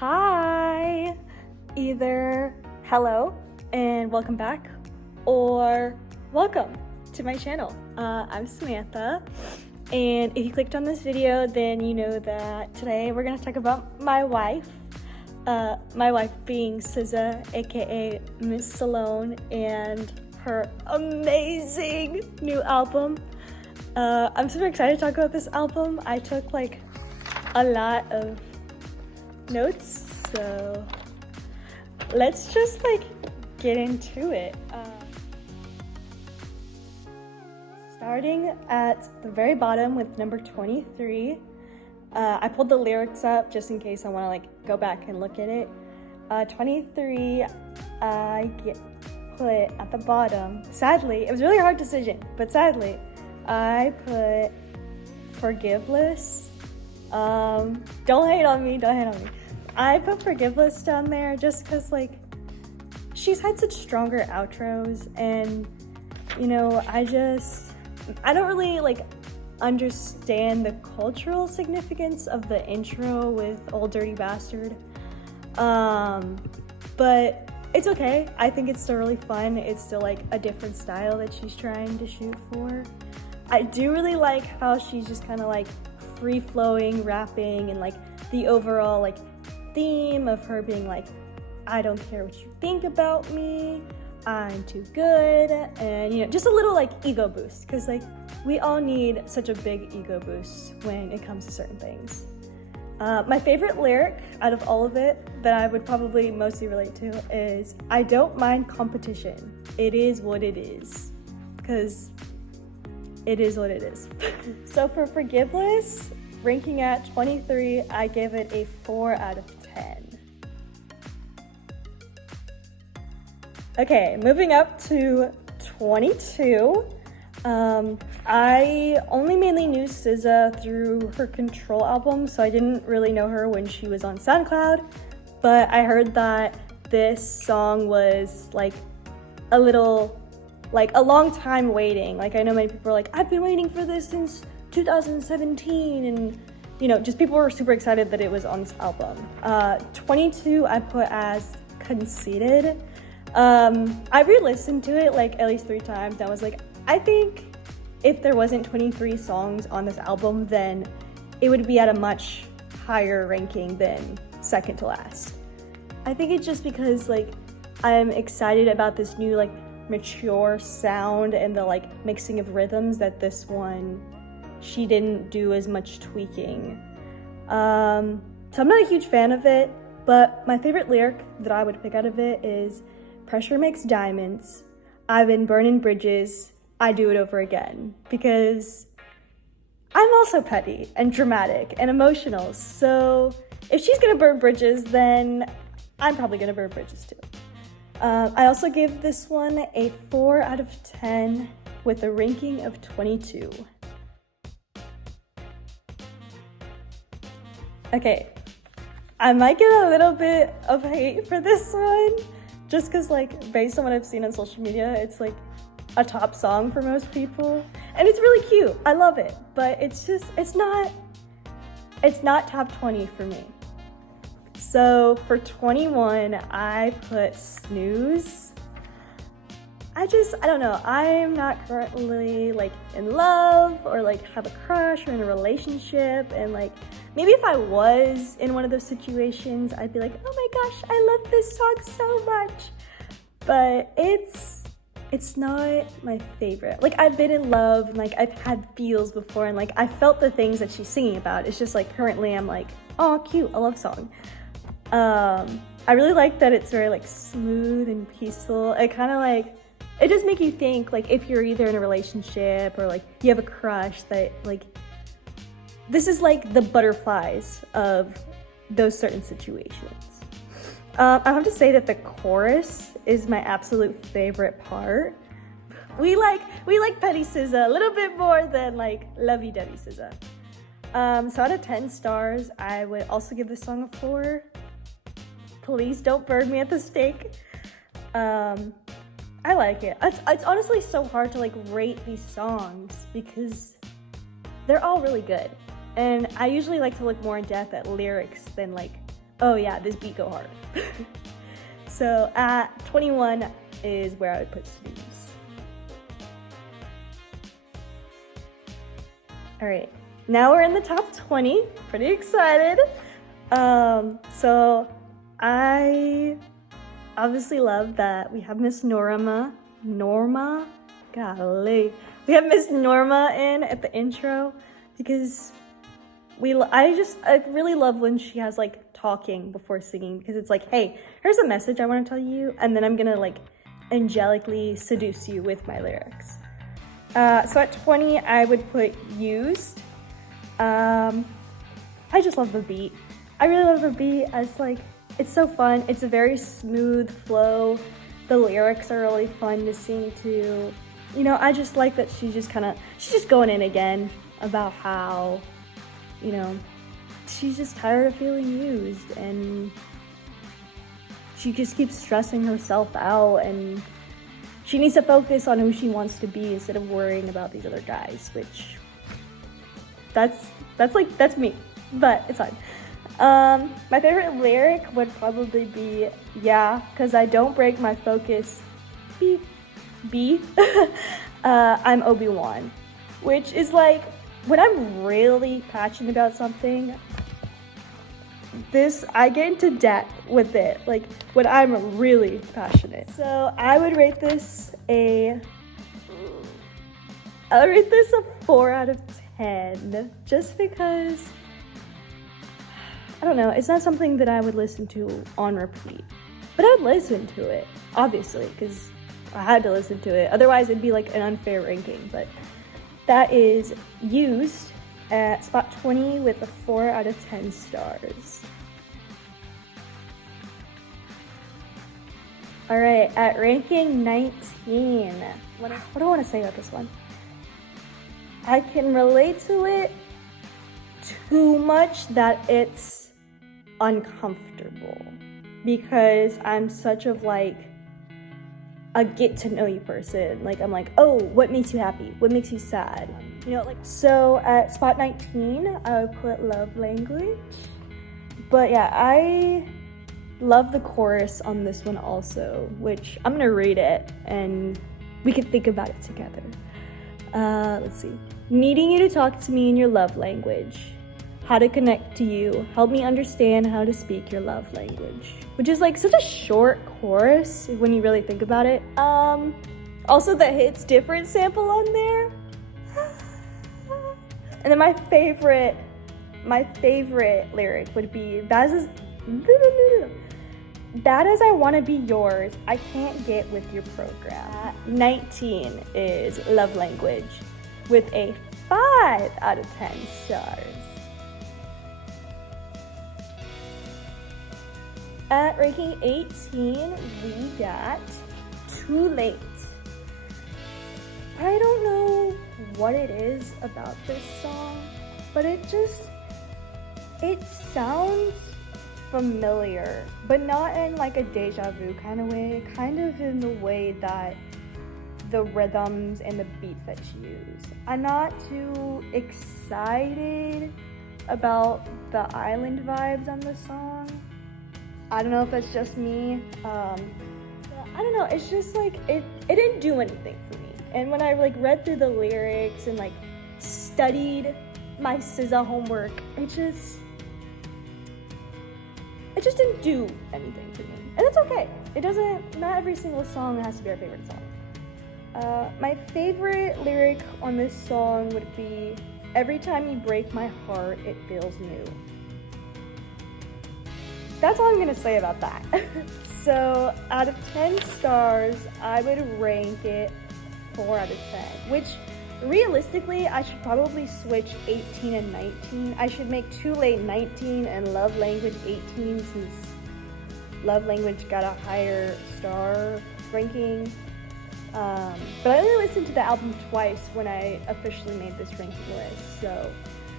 Hi! Either hello and welcome back, or welcome to my channel. I'm Samantha, and if you clicked on this video, then you know that today we're gonna talk about my wife. My wife being SZA, aka Miss Salone, and her amazing new album. I'm super excited to talk about this album. I took like a lot of notes, so let's just like get into it. Starting at the very bottom with number 23. I pulled the lyrics up just in case I want to like go back and look at it. 23, I put at the bottom, sadly, it was a really hard decision, but sadly, I put Forgiveless. Don't hate on me, don't hate on me. I put Forgiveless down there just because like she's had such stronger outros, and you know, I don't really like understand the cultural significance of the intro with Old Dirty Bastard, but it's okay. I think it's still really fun. It's still like a different style that she's trying to shoot for. I do really like how she's just kind of like free-flowing rapping, and like the overall like theme of her being like, I don't care what you think about me, I'm too good, and you know, just a little like ego boost, because like we all need such a big ego boost when it comes to certain things. My favorite lyric out of all of it that I would probably mostly relate to is, I don't mind competition, it is what it is, because it is what it is. So for Forgiveless, ranking at 23, I give it a 4 out of 10. Okay, moving up to 22. I only mainly knew SZA through her Control album, so I didn't really know her when she was on SoundCloud, but I heard that this song was like a long time waiting. Like, I know many people are like, I've been waiting for this since 2017, and you know, just people were super excited that it was on this album. 22 I put as Conceited. I re-listened to it like at least 3 times, and I was like, I think if there wasn't 23 songs on this album, then it would be at a much higher ranking than second to last. I think it's just because like I'm excited about this new like mature sound and the like mixing of rhythms that this one, she didn't do as much tweaking. So I'm not a huge fan of it, but my favorite lyric that I would pick out of it is, pressure makes diamonds, I've been burning bridges, I do it over again. Because I'm also petty and dramatic and emotional, so if she's gonna burn bridges, then I'm probably gonna burn bridges too. I also give this one a 4 out of 10 with a ranking of 22. Okay, I might get a little bit of hate for this one, just because like based on what I've seen on social media, it's like a top song for most people, and it's really cute. I love it, but it's not top 20 for me. So for 21, I put Snooze. I don't know, I'm not currently like in love or like have a crush or in a relationship, and like maybe if I was in one of those situations, I'd be like, oh my gosh, I love this song so much, but it's not my favorite. Like, I've been in love, and like I've had feels before, and like I felt the things that she's singing about. It's just like currently I'm like, oh cute, a love song. I really like that it's very like smooth and peaceful. It kind of like, it does make you think like if you're either in a relationship or like you have a crush, that like this is like the butterflies of those certain situations. I have to say that the chorus is my absolute favorite part. We like petty SZA a little bit more than like lovey-dovey SZA. So out of 10 stars, I would also give this song a 4. Please don't burn me at the stake. I like it. It's honestly so hard to like rate these songs because they're all really good. And I usually like to look more in depth at lyrics than like, oh yeah, this beat go hard. So at 21 is where I would put Snooze. All right, now we're in the top 20. Pretty excited. So I obviously love that we have Miss Norma, golly. We have Miss Norma in at the intro because I really love when she has like talking before singing because it's like, hey, here's a message I want to tell you, and then I'm gonna like angelically seduce you with my lyrics. So at 20, I would put Used. I just love the beat. I really love the beat as like, it's so fun. It's a very smooth flow. The lyrics are really fun to sing to. You know, I just like that she's just going in again about how, you know, she's just tired of feeling used and she just keeps stressing herself out and she needs to focus on who she wants to be instead of worrying about these other guys, which that's me, but it's fine. My favorite lyric would probably be, yeah, because I don't break my focus, I'm Obi-Wan, which is like, when I'm really passionate about something, I get into depth with it, like when I'm really passionate. So I would rate this a 4 out of 10, just because, I don't know, it's not something that I would listen to on repeat, but I'd listen to it, obviously, because I had to listen to it, otherwise it'd be like an unfair ranking, but that is Used at spot 20 with a 4 out of 10 stars. All right, at ranking 19, what do I want to say about this one? I can relate to it too much that it's uncomfortable because I'm such of like a get to know you person. Like I'm like, oh, what makes you happy? What makes you sad? You know, like, so at spot 19, I would put Love Language. But yeah, I love the chorus on this one also, which I'm gonna read it and we can think about it together. Let's see. Needing you to talk to me in your love language. How to connect to you. Help me understand how to speak your love language. Which is like such a short chorus when you really think about it. Also the Hits Different sample on there. And then my favorite lyric would be Bad as I wanna be yours, I can't get with your program. 19 is Love Language with a 5 out of 10 stars. At ranking 18, we got Too Late. I don't know what it is about this song, but it sounds familiar, but not in like a deja vu kind of way, kind of in the way that the rhythms and the beats that she used. I'm not too excited about the island vibes on the song. I don't know if that's just me. I don't know, it's just like, it didn't do anything for me. And when I like read through the lyrics and like studied my SZA homework, it just didn't do anything for me. And it's okay. Not every single song has to be our favorite song. My favorite lyric on this song would be, every time you break my heart, it feels new. That's all I'm gonna say about that. So out of 10 stars, I would rank it 4 out of 10, which realistically, I should probably switch 18 and 19. I should make Too Late 19 and Love Language 18 since Love Language got a higher star ranking. But I only listened to the album twice when I officially made this ranking list, so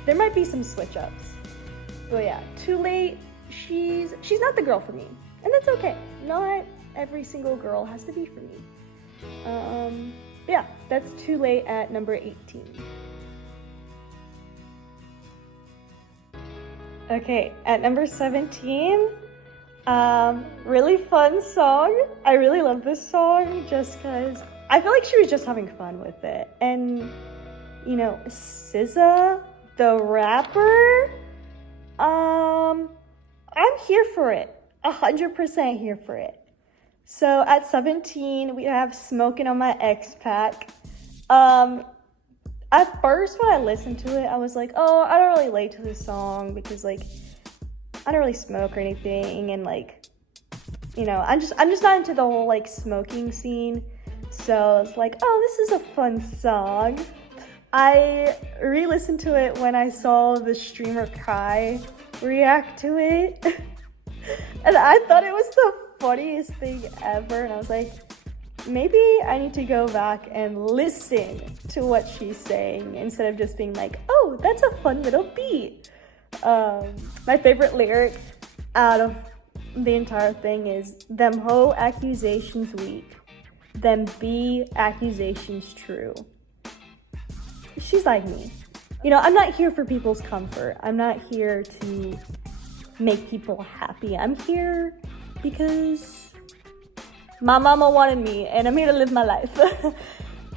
there might be some switch ups. But yeah, Too Late, she's not the girl for me. And that's okay. Not every single girl has to be for me. Yeah, that's Too Late at number 18. Okay, at number 17, really fun song. I really love this song just because I feel like she was just having fun with it. And, you know, SZA, the rapper, I'm here for it. 100% here for it. So at 17, we have Smoking on My X Pack. At first, when I listened to it, I was like, oh, I don't really relate to this song because, like, I don't really smoke or anything, and, like, you know, I'm just not into the whole, like, smoking scene. So I was like, oh, this is a fun song. I re-listened to it when I saw the streamer Kai react to it, and I thought it was the funniest thing ever, and I was like, maybe I need to go back and listen to what she's saying instead of just being like, oh, that's a fun little beat. My favorite lyric out of the entire thing is, them hoe accusations weak, them be accusations true. She's like me. You know, I'm not here for people's comfort. I'm not here to make people happy. I'm here because my mama wanted me, and I'm here to live my life.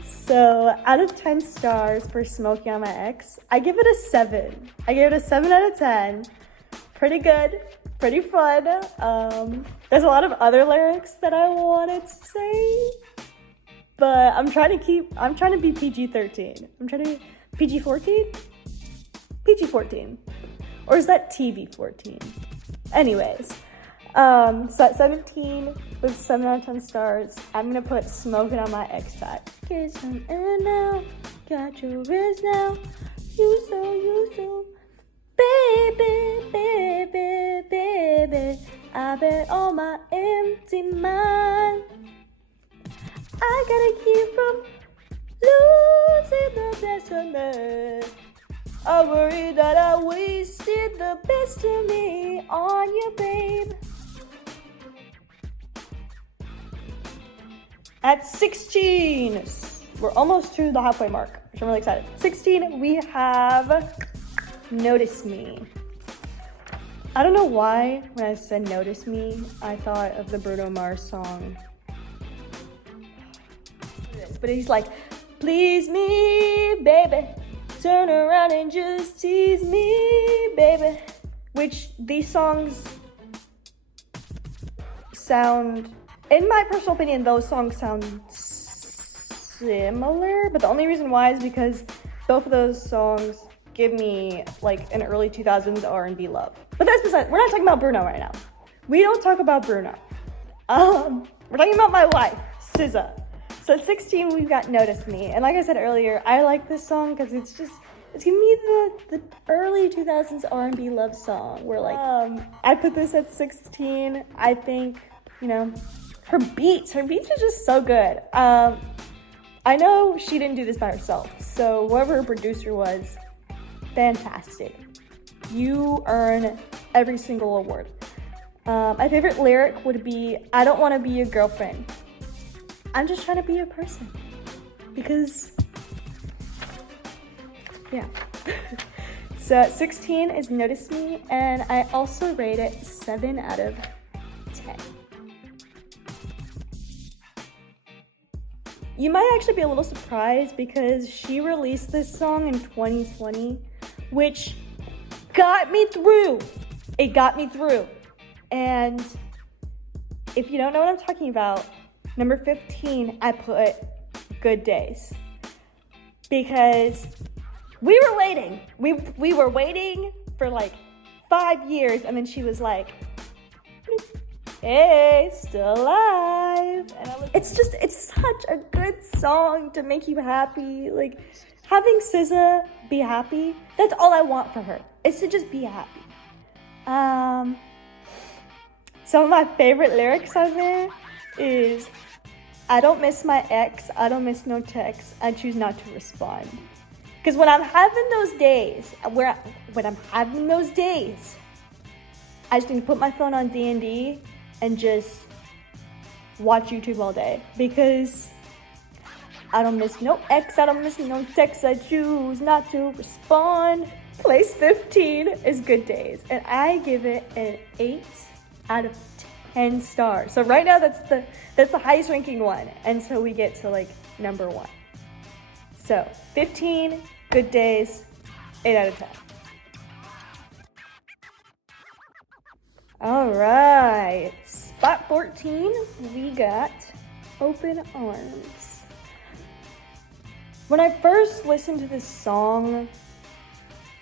So, out of 10 stars for Smoking on My Ex, I give it a 7. I give it a 7 out of 10. Pretty good, pretty fun. There's a lot of other lyrics that I wanted to say, but I'm trying to be PG-13. I'm trying to be PG-14? PG-14. Or is that TV-14? Anyways. So at 17 with 7 out of 10 stars, I'm gonna put Smoking on My X Pack. Kiss him in now, got your wrist now, you so, baby, baby, baby, I bet on my empty mind, I gotta keep from losing the best of me. I worry that I wasted the best of me on you, babe. At 16, we're almost to the halfway mark, which I'm really excited. 16, we have Notice Me. I don't know why when I said Notice Me, I thought of the Bruno Mars song. But he's like, please me, baby. Turn around and just tease me, baby. Which these songs sound, in my personal opinion, those songs sound similar. But the only reason why is because both of those songs give me like an early 2000s R&B love. But that's besides, we're not talking about Bruno right now. We don't talk about Bruno. We're talking about my wife, SZA. So at 16, we've got Notice Me. And like I said earlier, I like this song because it's giving me the early 2000s R&B love song. Where like, I put this at 16. I think, you know, her beats are just so good. I know she didn't do this by herself. So whoever her producer was, fantastic. You earn every single award. My favorite lyric would be, I don't want to be your girlfriend. I'm just trying to be a person, because, yeah. So at 16 is Notice Me, and I also rate it 7 out of 10. You might actually be a little surprised because she released this song in 2020, which got me through. It got me through. And if you don't know what I'm talking about, number 15, I put Good Days. Because we were waiting. We were waiting for like 5 years, and then she was like, hey, still alive. And it's such a good song to make you happy. Like, having SZA be happy, that's all I want for her, is to just be happy. Some of my favorite lyrics on there is, I don't miss my ex, I don't miss no texts, I choose not to respond. Because when I'm having those days, I just need to put my phone on D&D and just watch YouTube all day, because I don't miss no X, I don't miss no text, I choose not to respond. Place 15 is Good Days, and I give it an 8 out of 10 stars. So right now that's the highest ranking one, and so we get to like number 1. So 15, Good Days, 8 out of 10. All right, spot 14, we got Open Arms. When I first listened to this song,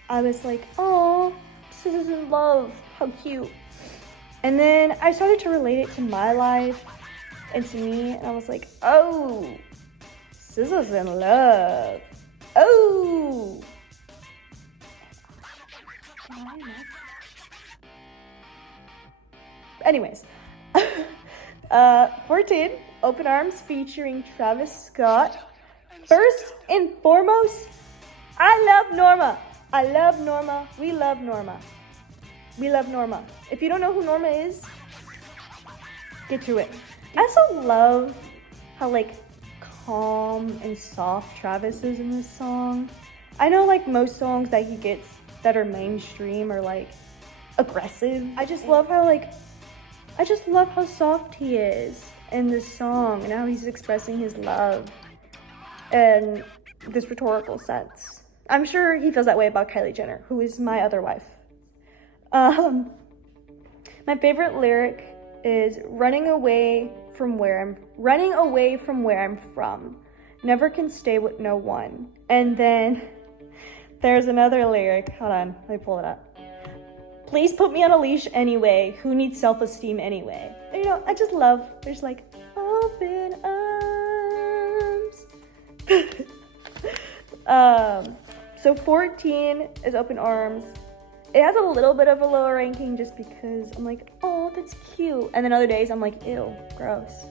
I was like, oh, SZA is in love, how cute. And then I started to relate it to my life and to me, and I was like, oh, SZA's in love. Oh. Anyways, 14, Open Arms featuring Travis Scott. First and foremost, I love Norma. I love Norma. We love Norma. We love Norma. If you don't know who Norma is, get to it. I also love how like calm and soft Travis is in this song. I know like most songs that he gets that are mainstream are like aggressive. I just love how soft he is in this song and how he's expressing his love in this rhetorical sense. I'm sure he feels that way about Kylie Jenner, who is my other wife. My favorite lyric is running away from where I'm from. Never can stay with no one. And then there's another lyric. Hold on, let me pull it up. Please put me on a leash anyway. Who needs self-esteem anyway? You know, I just love, there's like, open arms. So 14 is Open Arms. It has a little bit of a lower ranking just because I'm like, oh, that's cute. And then other days I'm like, ew, gross.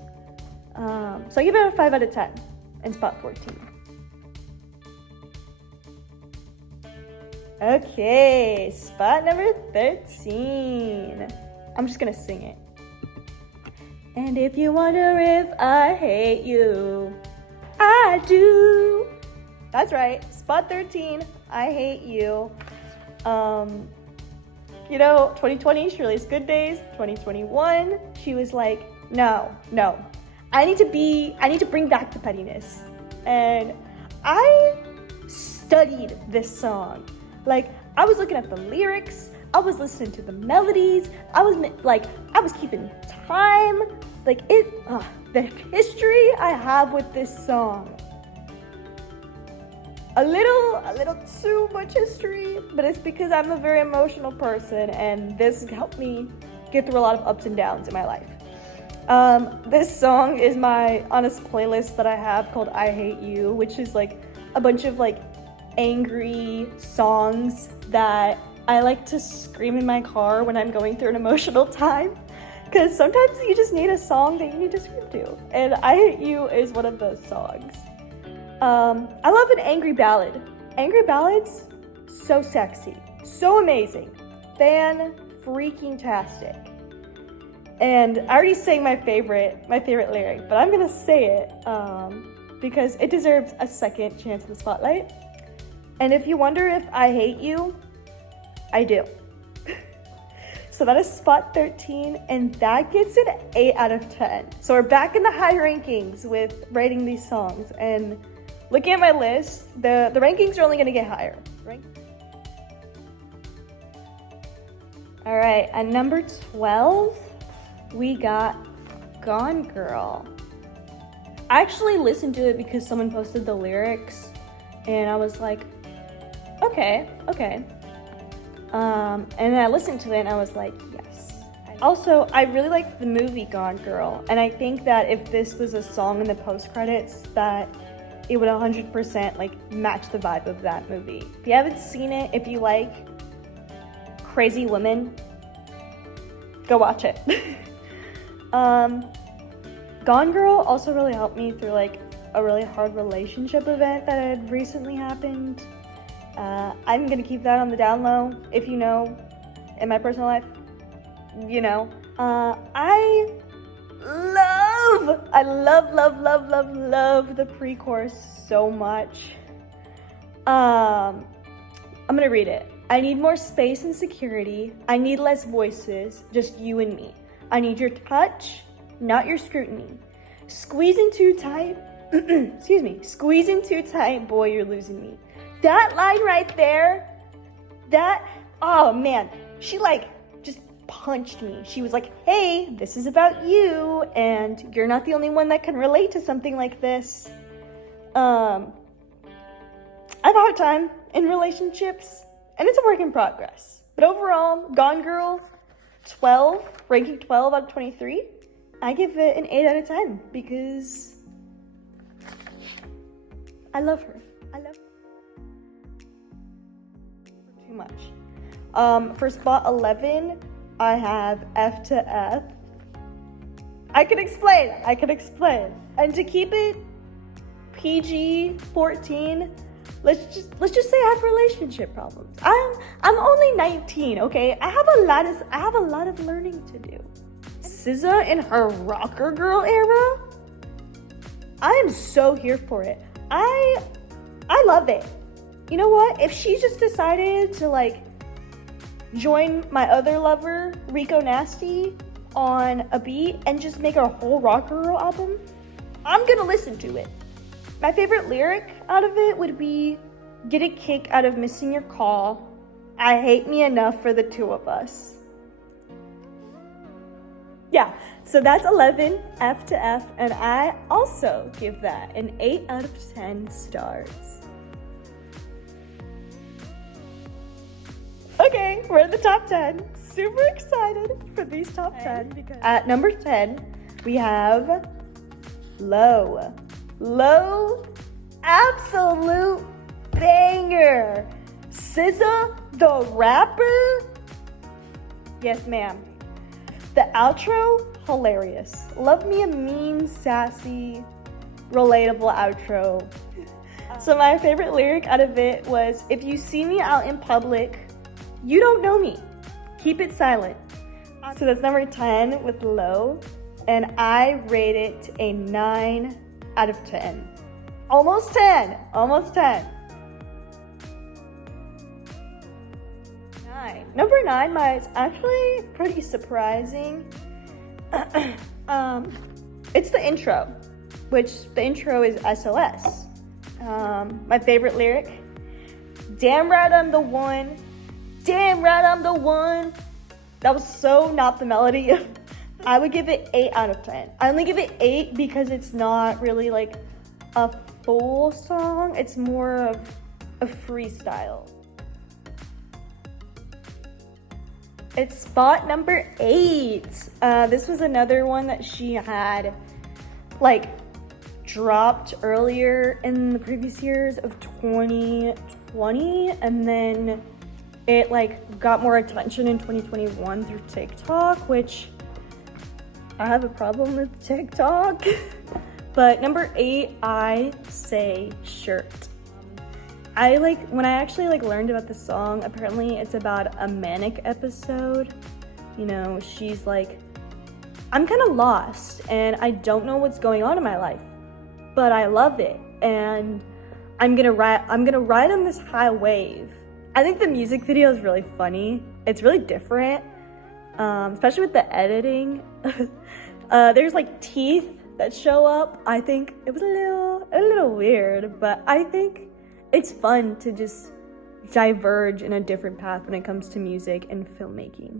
So I give it a 5 out of 10 in spot 14. Okay, spot number 13. I'm just gonna sing it. And if you wonder if I hate you, I do. That's right, spot 13, I hate you. You know, 2020, she released Good Days. 2021, she was like, no, I need to bring back the pettiness. And I studied this song. Like, I was looking at the lyrics, I was listening to the melodies, I was keeping time. Like, the history I have with this song. A little too much history, but it's because I'm a very emotional person and this helped me get through a lot of ups and downs in my life. This song is on this playlist that I have called I Hate You, which is like a bunch of like angry songs that I like to scream in my car when I'm going through an emotional time. Because sometimes you just need a song that you need to scream to. And I Hate You is one of those songs. I love an angry ballad. Angry ballads, so sexy, so amazing, fan-freaking-tastic. And I already sang my favorite lyric, but I'm gonna say it because it deserves a second chance in the spotlight. And if you wonder if I hate you, I do. So that is spot 13, and that gets an 8 out of 10. So we're back in the high rankings with rating these songs, and looking at my list, the rankings are only gonna get higher, right? All right, at number 12, we got Gone Girl. I actually listened to it because someone posted the lyrics, and I was like, okay. And then I listened to it, and I was like, yes. Also, I really like the movie Gone Girl, and I think that if this was a song in the post-credits, that it would 100% like match the vibe of that movie. If you haven't seen it, if you like crazy women, go watch it. Gone Girl also really helped me through like a really hard relationship event that had recently happened. I'm gonna keep that on the down low. If you know, in my personal life, you know. I love the pre-chorus so much. I'm gonna read it. I need more space and security. I need less voices, just you and me. I need your touch, not your scrutiny. Squeezing too tight, excuse me, squeezing too tight, boy, you're losing me. That line right there, oh man, she like just punched me. She was like, hey, this is about you, and you're not the only one that can relate to something like this. I have a hard time in relationships, and it's a work in progress. But overall, Gone Girl, 12, ranking 12 out of 23. I give it an 8 out of 10 because I love her. Too much. For spot 11, I have F to F. I can explain. And to keep it PG-14, let's just say I have relationship problems. I'm only 19, okay? I have a lot of learning to do. SZA in her rocker girl era, I am so here for it. I love it. You know what? If she just decided to like join my other lover, Rico Nasty, on a beat and just make a whole rocker girl album, I'm gonna listen to it. My favorite lyric out of it would be, get a kick out of missing your call. I hate me enough for the two of us. Yeah, so that's 11, F to F, and I also give that an 8 out of 10 stars. Okay, we're in the top 10. Super excited for these top 10 because at number 10, we have Low. Low, absolute banger. SZA, the rapper. Yes, ma'am. The outro, hilarious. Love me a mean, sassy, relatable outro. So my favorite lyric out of it was, if you see me out in public, you don't know me. Keep it silent. So that's number 10 with Low. And I rate it a 9 out of 10. Almost 10. 9. Number 9 is actually pretty surprising. It's the intro, which the intro is SOS. My favorite lyric, damn right I'm the one. Damn right I'm the one. That was so not the melody. I would give it 8 out of 10. I only give it 8 because it's not really like a full song. It's more of a freestyle. It's spot number 8. This was another one that she had like dropped earlier in the previous years of 2020, and then it like got more attention in 2021 through TikTok, which I have a problem with TikTok. But number 8, I Say Shirt. When I actually learned about the song, apparently it's about a manic episode. You know, she's like, I'm kind of lost and I don't know what's going on in my life, but I love it and I'm gonna ride on this high wave. I think the music video is really funny. It's really different, especially with the editing. There's like teeth that show up. I think it was a little weird, but I think it's fun to just diverge in a different path when it comes to music and filmmaking.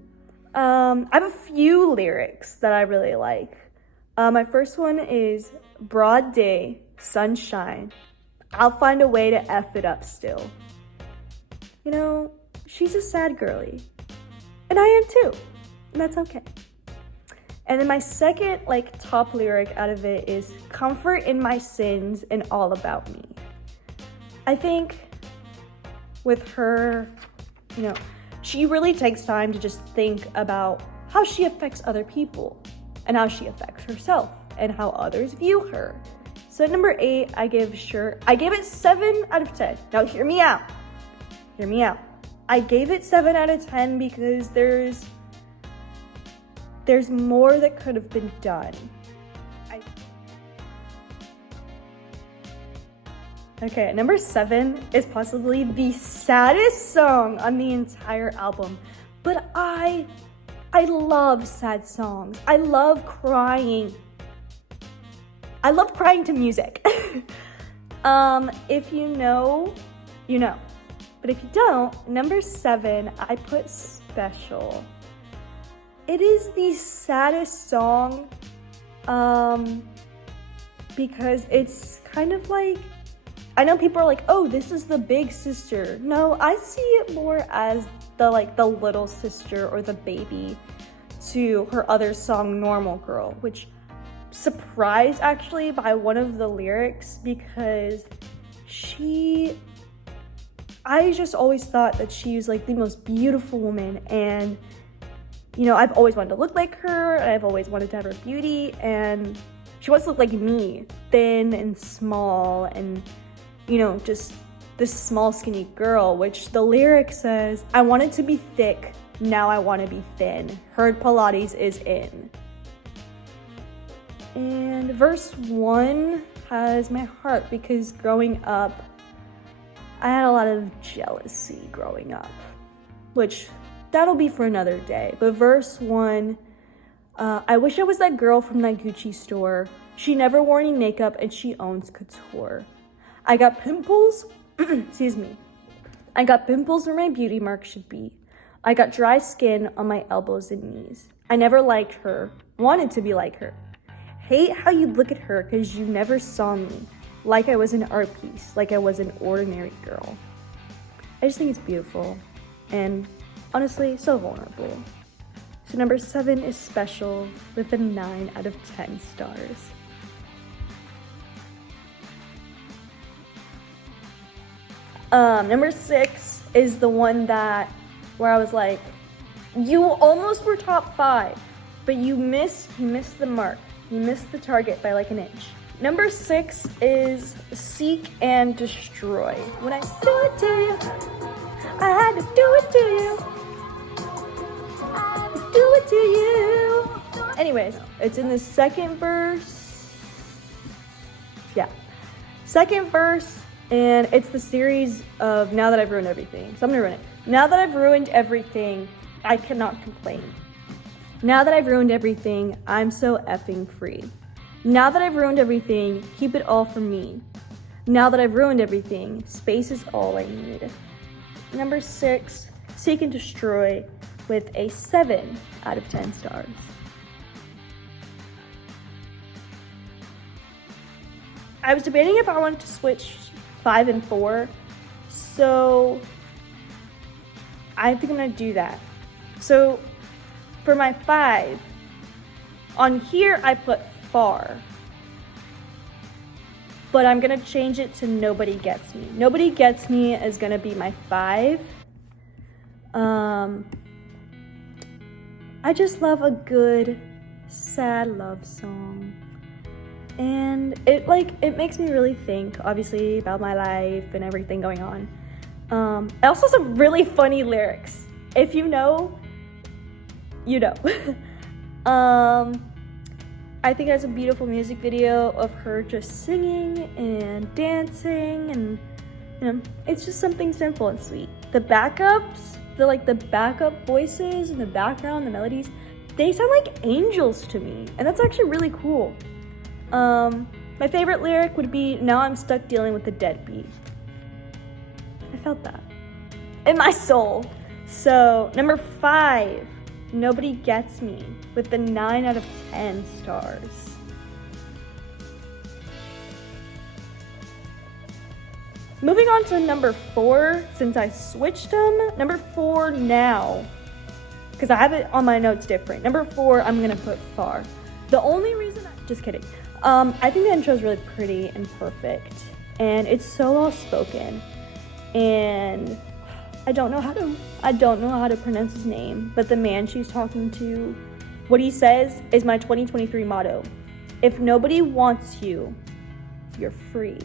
I have a few lyrics that I really like. My first one is, broad day, sunshine. I'll find a way to F it up still. You know, she's a sad girly. And I am too. And that's okay. And then my second top lyric out of it is, comfort in my sins and all about me. I think with her, you know, she really takes time to just think about how she affects other people and how she affects herself and how others view her. So at number 8, I gave it 7 out of 10. Now hear me out. I gave it 7 out of 10 because there's there's more that could have been done. Okay, number 7 is possibly the saddest song on the entire album, but I love sad songs. I love crying. I love crying to music. If you know, you know. But if you don't, number 7, I put Special. It is the saddest song, because it's kind of like, I know people are like, oh, this is the big sister. No, I see it more as the little sister or the baby to her other song, Normal Girl, which surprised actually by one of the lyrics, because I just always thought that she was like the most beautiful woman, and you know, I've always wanted to look like her, and I've always wanted to have her beauty, and she wants to look like me, thin and small, and you know, just this small skinny girl, which the lyric says, I wanted to be thick, now I want to be thin, heard Pilates is in. And verse 1 has my heart, because growing up, I had a lot of jealousy growing up, which that'll be for another day. But verse 1, I wish I was that girl from that Gucci store. She never wore any makeup and she owns couture. I got pimples, excuse me. I got pimples where my beauty mark should be. I got dry skin on my elbows and knees. I never liked her, wanted to be like her. Hate how you look at her because you never saw me. Like I was an art piece, like I was an ordinary girl. I just think it's beautiful and honestly so vulnerable. So number 7 is Special with a 9 out of 10 stars. Number 6 is the one where I was like, you almost were top 5, but you missed the mark. You missed the target by like an inch. Number 6 is Seek and Destroy. When I do it to you, I had to do it to you. I had to do it to you. Anyways, it's in the second verse. Yeah. Second verse, and it's the series of Now That I've Ruined Everything. So I'm gonna ruin it. Now that I've ruined everything, I cannot complain. Now that I've ruined everything, I'm so effing free. Now that I've ruined everything, keep it all for me. Now that I've ruined everything, space is all I need. Number 6, Seek and Destroy with a 7 out of 10 stars. I was debating if I wanted to switch 5 and 4, so I think I'm gonna do that. So for my 5, on here I put Far, but I'm gonna change it to Nobody Gets Me. Nobody Gets Me is gonna be my 5. I just love a good sad love song, and it makes me really think, obviously, about my life and everything going on. It also has some really funny lyrics. If you know, you know. I think it has a beautiful music video of her just singing and dancing, and you know, it's just something simple and sweet. The backups, the backup voices in the background, the melodies, they sound like angels to me, and that's actually really cool. My favorite lyric would be, now I'm stuck dealing with the deadbeat. I felt that in my soul. So number 5, Nobody Gets Me with the 9 out of 10 stars. Moving on to number 4, since I switched them. Number 4 now, because I have it on my notes different. Number 4, I'm gonna put Far. The only reason, just kidding. I think the intro is really pretty and perfect, and it's so well spoken. And I don't know how to pronounce his name, but the man she's talking to, what he says is my 2023 motto. If nobody wants you, you're free.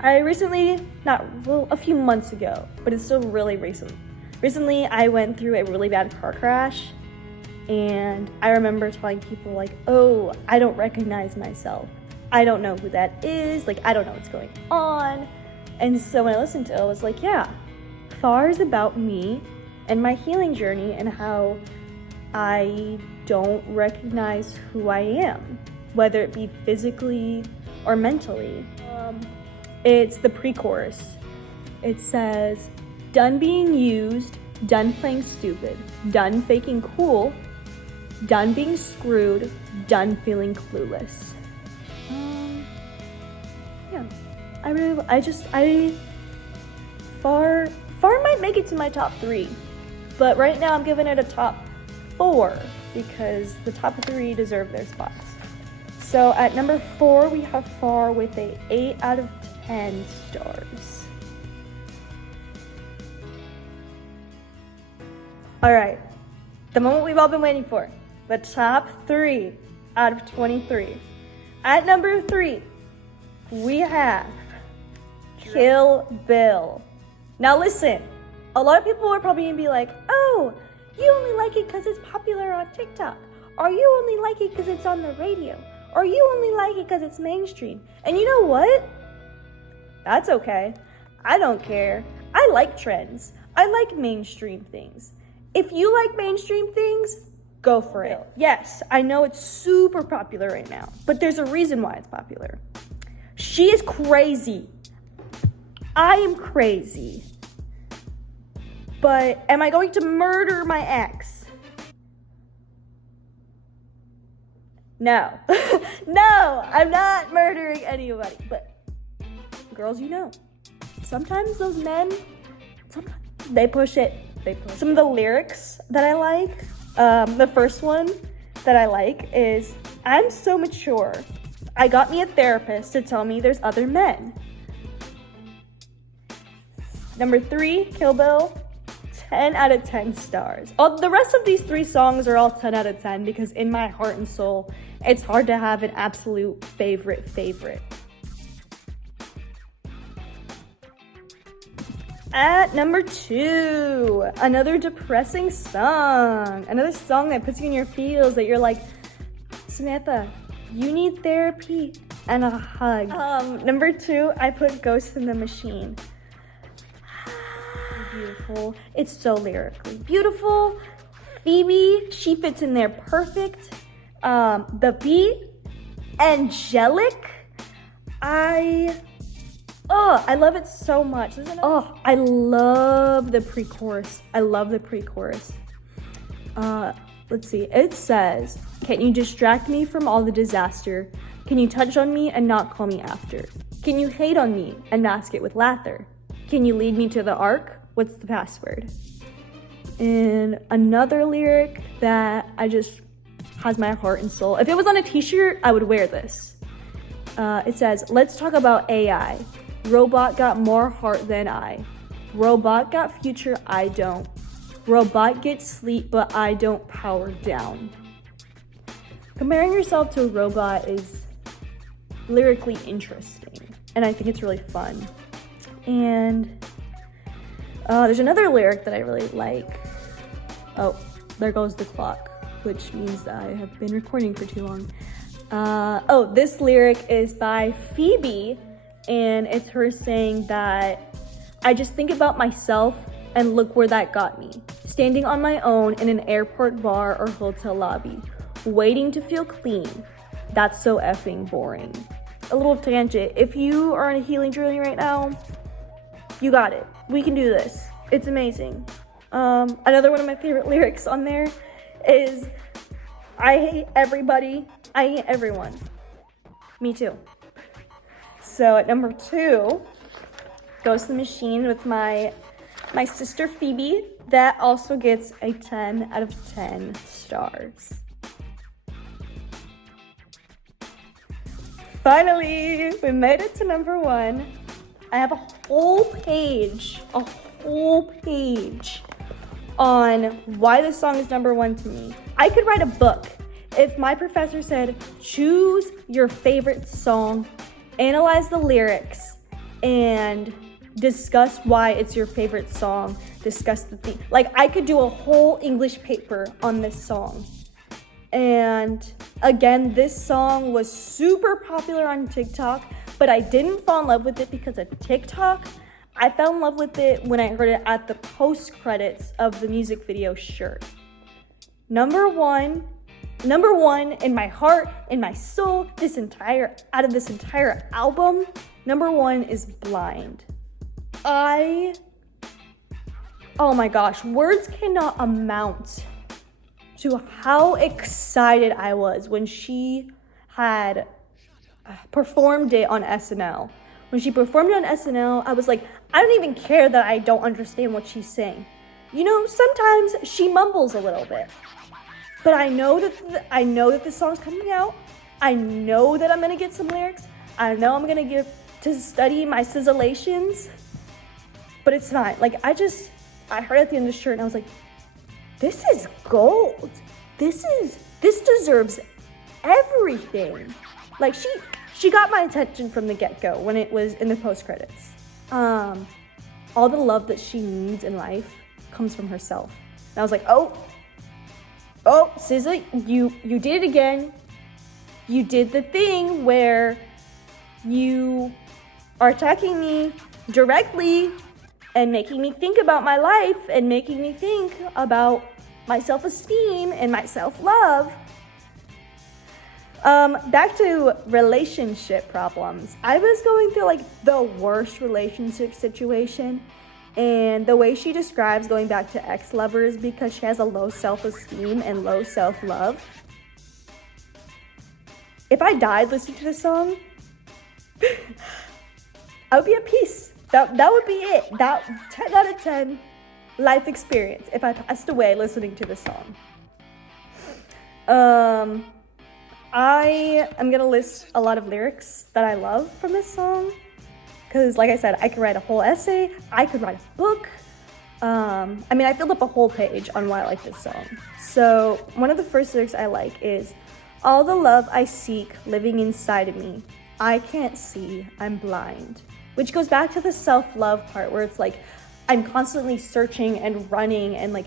I recently, a few months ago, but it's still really recent. Recently, I went through a really bad car crash, And I remember telling people like, oh, I don't recognize myself. I don't know who that is. Like, I don't know what's going on. And so when I listened to it, I was like, yeah, Far is about me and my healing journey and how I don't recognize who I am, whether it be physically or mentally. It's the pre-chorus. It says, done being used, done playing stupid, done faking cool, done being screwed, done feeling clueless. Yeah, Far might make it to my top 3, but right now I'm giving it a top 4 because the top 3 deserve their spots. So at number 4, we have Far with a 8 out of 10 stars. All right, the moment we've all been waiting for, the top 3 out of 23. At number 3, we have Kill Bill. Now listen, a lot of people are probably gonna be like, oh, you only like it because it's popular on TikTok. Or you only like it because it's on the radio. Or you only like it because it's mainstream. And you know what? That's okay. I don't care. I like trends. I like mainstream things. If you like mainstream things, go for it. Yes, I know it's super popular right now, but there's a reason why it's popular. She is crazy. I am crazy. But am I going to murder my ex? No. No, I'm not murdering anybody. But girls, you know, sometimes those men, they push it. Some of the lyrics that I like, the first one that I like is, I'm so mature. I got me a therapist to tell me there's other men. Number 3, Kill Bill, 10 out of 10 stars. The rest of these 3 songs are all 10 out of 10 because in my heart and soul, it's hard to have an absolute favorite. At number 2, another depressing song. Another song that puts you in your feels that you're like, Samantha, you need therapy and a hug. Number 2, I put Ghost in the Machine. Beautiful. It's so lyrically beautiful. Phoebe, she fits in there perfect. The beat, angelic. I love it so much. I love the pre-chorus. Let's see. It says, can you distract me from all the disaster? Can you touch on me and not call me after? Can you hate on me and mask it with laughter? Can you lead me to the ark? What's the password? And another lyric that has my heart and soul. If it was on a t-shirt, I would wear this. It says, let's talk about AI. Robot got more heart than I. Robot got future, I don't. Robot gets sleep, but I don't power down. Comparing yourself to a robot is lyrically interesting, and I think it's really fun. And there's another lyric that I really like. Oh, there goes the clock, which means that I have been recording for too long. This lyric is by Phoebe, and it's her saying that I just think about myself and look where that got me. Standing on my own in an airport bar or hotel lobby, waiting to feel clean. That's so effing boring. A little tangent. If you are on a healing journey right now, you got it. We can do this. It's amazing. Another one of my favorite lyrics on there is, I hate everybody. I hate everyone. Me too. So at number 2, Ghost in the Machine with my sister Phoebe. That also gets a 10 out of 10 stars. Finally, we made it to number 1. I have a whole page on why this song is number 1 to me. I could write a book if my professor said, choose your favorite song, analyze the lyrics, and discuss why it's your favorite song, discuss the theme. Like, I could do a whole English paper on this song. And again, this song was super popular on TikTok, but I didn't fall in love with it because of TikTok. I fell in love with it when I heard it at the post credits of the music video Shirt. Number one in my heart, in my soul, out of this entire album, number one is Blind. Oh my gosh, words cannot amount to how excited I was when she had performed it on SNL. When she performed it on SNL, I was like, I don't even care that I don't understand what she's saying. You know, sometimes she mumbles a little bit. But I know that this song's coming out. I know that I'm gonna get some lyrics. I know I'm gonna get to study my scisslations. But it's not. Like, I heard at the end of the shirt and I was like, this is gold. This deserves everything. Like, she got my attention from the get-go when it was in the post-credits. All the love that she needs in life comes from herself. And I was like, oh, SZA, you did it again. You did the thing where you are attacking me directly and making me think about my life and making me think about my self-esteem and my self-love. Back to relationship problems. I was going through like the worst relationship situation, and the way she describes going back to ex-lovers because she has a low self-esteem and low self-love. If I died listening to this song, I would be at peace. That would be it. That 10 out of 10 life experience if I passed away listening to this song. I am gonna list a lot of lyrics that I love from this song. Because, like I said, I could write a whole essay. I could write a book. I filled up a whole page on why I like this song. So, one of the first lyrics I like is, all the love I seek living inside of me. I can't see, I'm blind. Which goes back to the self-love part where it's like, I'm constantly searching and running and like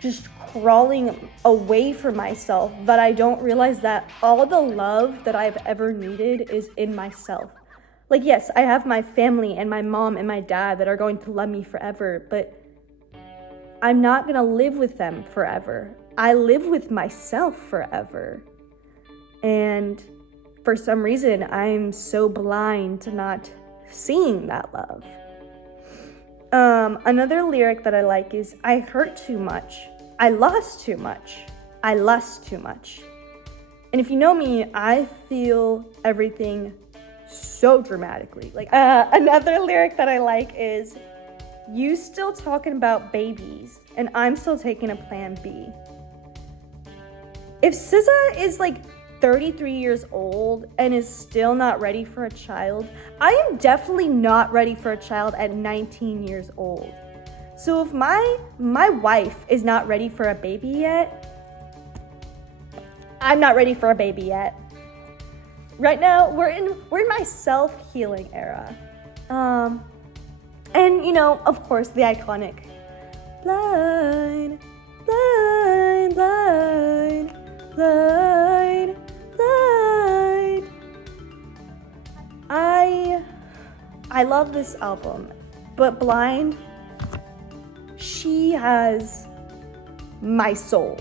just crawling away from myself. But I don't realize that all the love that I've ever needed is in myself. Like, yes, I have my family and my mom and my dad that are going to love me forever, but I'm not gonna live with them forever. I live with myself forever. And for some reason, I'm so blind to not seeing that love. Another lyric that I like is, I hurt too much. I lost too much. I lust too much. And if you know me, I feel everything so dramatically. Like, another lyric that I like is, you still talking about babies and I'm still taking a plan B. If SZA is like 33 years old and is still not ready for a child, I am definitely not ready for a child at 19 years old. So if my wife is not ready for a baby yet, I'm not ready for a baby yet. Right now, we're in my self-healing era. And you know, of course, the iconic blind, blind, blind, blind, blind. I love this album, but Blind, she has my soul.